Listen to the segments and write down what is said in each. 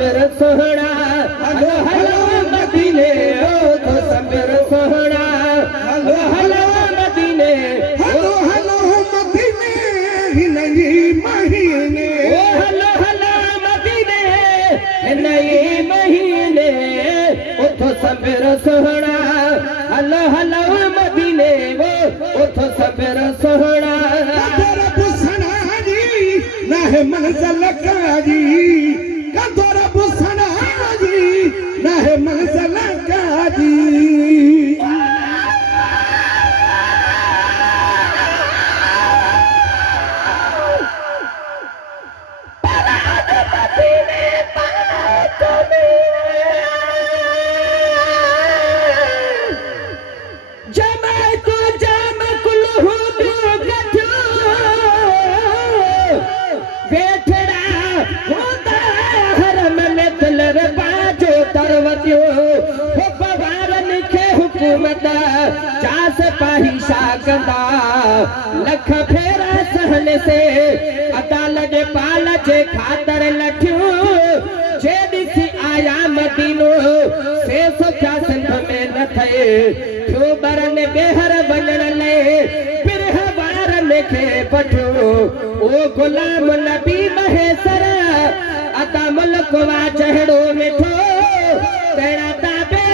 समीर सोहना hello hello मदीने उठो समीर सोहना hello hello मदीने हलो हलो मदीने हिनई महीने हलो हलो मदीने हिनई महीने उठो समीर सोहना हलो हलो मदीने उठो समीर सोहना नाहे मंज़िल काजी कंदोर बुसना जी नाहे मंज़िल काजी लख फेरा सहन से अदालत पाल जे खातर लठियो जे दिसी आया मदीनो से सोचा संध में न थे थियो बरन बेहर बनण ले बिरह वारन के पठो ओ गुलाम नबी महेसर अदा मुल्क वा चढ़ो मिठो तेरा ताबे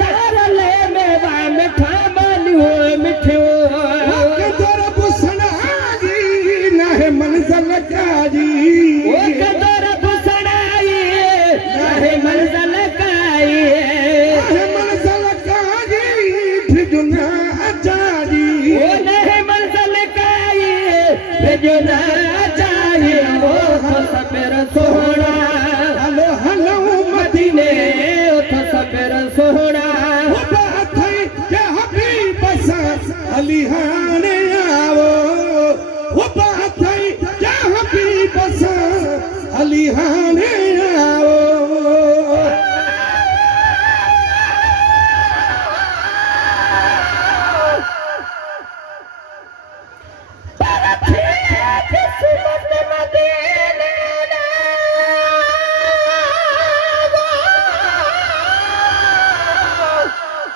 तार ले मेवा मिठा मानियो मिठो मंज़िल काजी ओ कदर बुसड़ाई नाहे मंज़िल काई नाहे मंज़िल काजी फिजुना अजाजी ओ नाहे मंज़िल काई फिजुना अजाई ओ तो समीर सोहना हलो हलो मदीने ओ तो समीर सोहना ओ बात है के हबीब सा अलीहाने आवो ओ बात है अलीहाने आओ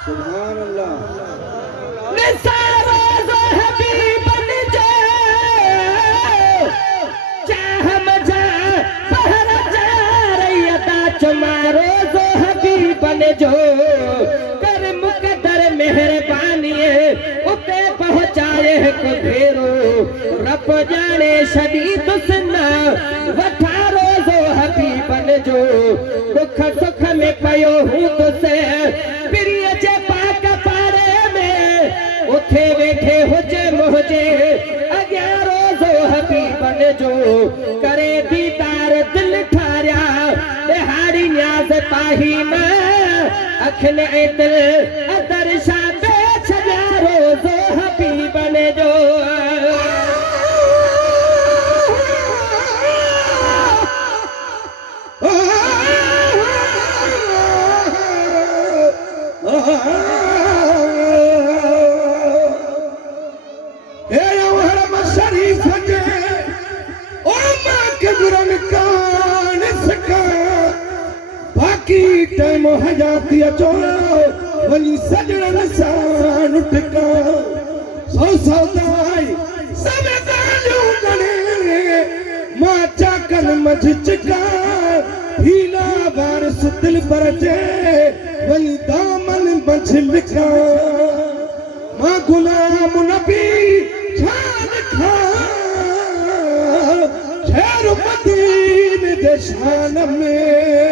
सुभान अल्लाह मारो जो हबीब बने जो कर मुकद्दर मेहरबानी उते पहुंचाए को फेरो रब जाने शदीद सुना वठारो जो हबीब बने जो दुख सुख में पयो हूँ तुसे प्रिय जे पाक पारे में उठे बैठे हुजे मुझे अग्यारो जो हबीब बने जो करे दीदार दिल ठारिया हाड़ी न्याज पाही में अखिल दिल अदर शाबे छजारो जो हबीब बने जो शरीफ जे ओ मां के गुरन कान सका बाकी टाइम हजाती अचो वनी सजण सां उठका सौ सौदाई सब गालियूं गणे मां चाकन मझ चिका हीला बार सुतल पर जे वनी दामन मझ लिखा मां गुलाम नबी शान खा शेर मदीने दे शान में